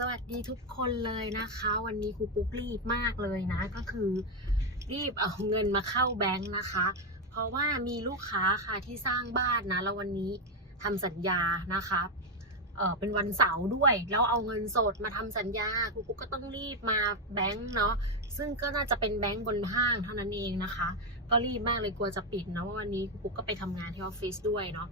สวัสดีทุกคนเลยนะคะ วันนี้ครูปุ๊กรีบมากเลยนะ ก็คือรีบเอาเงินมาเข้าแบงค์นะคะ เพราะว่ามีลูกค้าค่ะที่สร้างบ้านนะ แล้ววันนี้ทำสัญญานะคะเออเป็นวันเสาร์ด้วย แล้วเอาเงินสดมาทำสัญญาครูปุ๊กก็ต้องรีบมาแบงค์เนาะซึ่งก็น่าจะเป็นแบงค์บนห้างเท่านั้นเองนะคะ ก็รีบมากเลยกลัวจะปิดนะว่าวันนี้ครูปุ๊กก็ไปทำงานที่ออฟฟิศด้วยเนาะ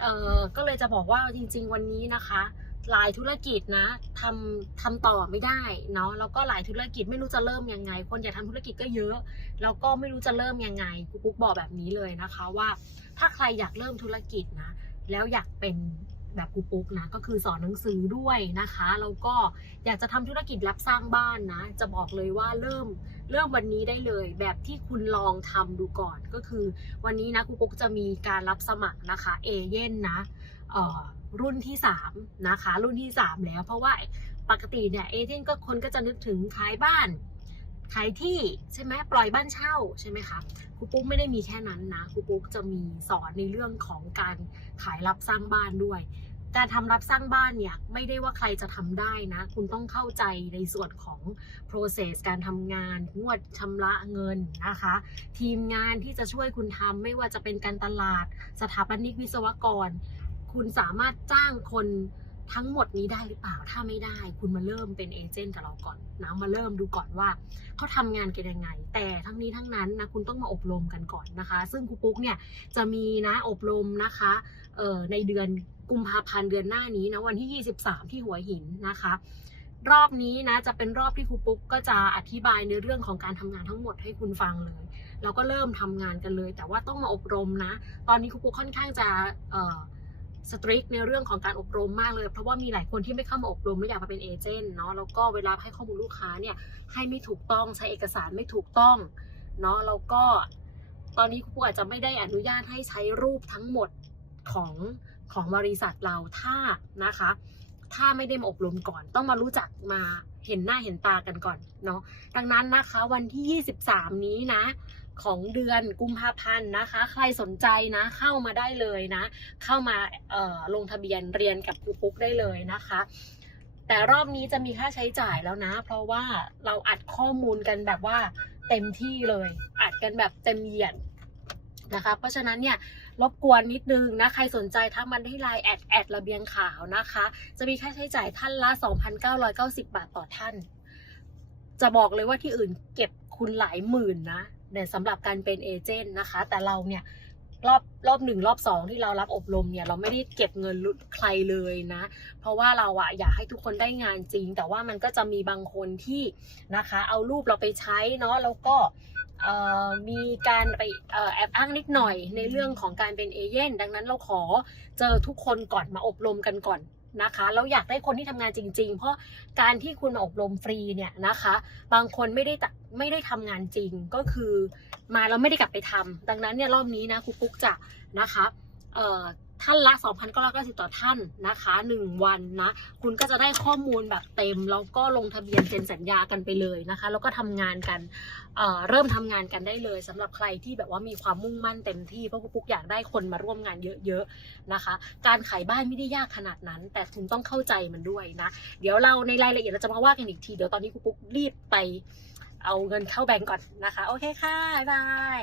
เออก็เลยจะบอกว่าจริง ๆ วันนี้นะคะ หลายธุรกิจนะทำทำต่อไม่ได้เนาะแล้วก็หลายธุรกิจไม่รู้จะเริ่มยังไง คนอยากทำธุรกิจก็เยอะ แล้วก็ไม่รู้จะเริ่มยังไงครูปุ๊กบอกแบบนี้เลยนะคะว่าถ้าใครอยากเริ่มธุรกิจนะแล้วอยากเป็นแบบครูปุ๊กนะก็คือสอนหนังสือด้วยนะคะแล้วก็อยากจะทำธุรกิจรับสร้างบ้านนะ จะบอกเลยว่าเริ่มเริ่มวันนี้ได้เลย แบบที่คุณลองทำดูก่อนก็คือ วันนี้นะครูปุ๊กจะมีการรับสมัครนะคะเอเย่นนะ รุ่นที่ 3 นะคะ รุ่นที่ 3 แล้ว เพราะว่าปกติเนี่ยเอเย่นก็คนก็จะนึกถึงขายบ้านขายที่ใช่ไหมปล่อยบ้านเช่าใช่ไหมคะครูปุ๊กไม่ได้มีแค่นั้นนะครูปุ๊กจะมีสอนในเรื่องของการขายรับสร้างบ้านด้วย การทำรับสร้างบ้านเนี่ยไม่ได้ว่าใครจะทำได้นะ คุณต้องเข้าใจในส่วนของ process การทำงานงวดชำระเงินนะคะ ทีมงานที่จะช่วยคุณทำไม่ว่าจะเป็นการตลาดสถาปนิกวิศวกร คุณสามารถจ้างคนทั้งหมดนี้ได้หรือเปล่า ถ้าไม่ได้ คุณมาเริ่มเป็นเอเจนต์กับเราก่อนนะ มาเริ่มดูก่อนว่าเขาทำงานกันยังไง แต่ทั้งนี้ทั้งนั้นนะ คุณต้องมาอบรมกันก่อนนะคะ ซึ่งครูปุ๊กเนี่ยจะมีนะอบรมนะคะในเดือนกุมภาพันธ์เดือนหน้านี้นะวันที่ 23 ที่หัวหินนะคะ รอบนี้นะจะเป็นรอบที่ครูปุ๊กก็จะอธิบายในเรื่องของการทำงานทั้งหมดให้คุณฟังเลย เราก็เริ่มทำงานกันเลย แต่ว่าต้องมาอบรมนะ ตอนนี้ครูปุ๊กค่อนข้างจะเอ่อ สตริกในเรื่องของการอบรมมากเลย เพราะว่ามีหลายคนที่ไม่เข้ามาอบรมแล้วอยากมาเป็นเอเจนต์เนาะแล้วก็เวลาให้ข้อมูลลูกค้าเนี่ยให้ไม่ถูกต้องใช้เอกสารไม่ถูกต้องเนาะแล้วก็ตอนนี้ครูอาจจะไม่ได้อนุญาตให้ใช้รูปทั้งหมดของของบริษัทเราถ้านะคะ ถ้าไม่ได้มาอบรมก่อน ต้องมารู้จักมาเห็นหน้าเห็นตากันก่อนเนาะดังนั้นนะคะวันที่ 23 นี้นะ ของเดือนกุมภาพันธ์นะคะ ใครสนใจนะเข้ามาได้เลยนะ เข้ามาลงทะเบียนเรียนกับครูปุ๊กได้เลยนะคะ แต่รอบนี้จะมีค่าใช้จ่ายแล้วนะ เพราะว่าเราอัดข้อมูลกันแบบว่าเต็มที่เลย อัดกันแบบเต็มเหยียด นะคะ เพราะฉะนั้นเนี่ยรบกวนนิดนึงนะ ใครสนใจถ้ามันได้ไลน์แอดแอดระเบียงขาวนะคะ จะมีค่าใช้จ่ายท่านละ 2,990 บาทต่อท่าน จะบอกเลยว่าที่อื่นเก็บคุณหลายหมื่นนะเนี่ยสำหรับการเป็นเอเจนต์นะคะ แต่เราเนี่ยรอบรอบหนึ่งรอบสองที่เรารับอบรมเนี่ยเราไม่ได้เก็บเงินใครเลยนะ เพราะว่าเราอะอยากให้ทุกคนได้งานจริง แต่ว่ามันก็จะมีบางคนที่นะคะ เอารูปเราไปใช้เนาะแล้วก็ มีการไปออแอบอ้างนิดหน่อยในเรื่องของการเป็นเอเย่นดังนั้นเราขอเจอทุกคนก่อนมาอบรมกันก่อนนะคะแล้วอยากได้คนที่ทำงานจริง ๆ เพราะการที่คุณมาอบรมฟรีเนี่ยนะคะ บางคนไม่ได้ไม่ได้ทำงานจริงก็คือ มาแล้วไม่ได้กลับไปทำดังนั้นเนี่ยรอบนี้นะครูปุ๊กจะนะคะเอ่อ ท่านละ 2,990 ต่อท่านนะคะ 1 วันนะ คุณก็จะได้ข้อมูลแบบเต็ม แล้วก็ลงทะเบียนเซ็นสัญญากันไปเลยนะคะ แล้วก็ทำงานกันเเริ่มทำงานกันได้เลยสำหรับใครที่แบบว่ามีความมุ่งมั่นเต็มที่ เพราะปุ๊กอยากได้คนมาร่วมงานเยอะๆนะคะ การขายบ้านไม่ได้ยากขนาดนั้น แต่คุณต้องเข้าใจมันด้วยนะ เดี๋ยวเราในรายละเอียดเราจะมาว่ากันอีกที เดี๋ยวตอนนี้ปุ๊กรีบไปเอาเงินเข้าแบงก์ก่อนนะคะ โอเคค่ะบาย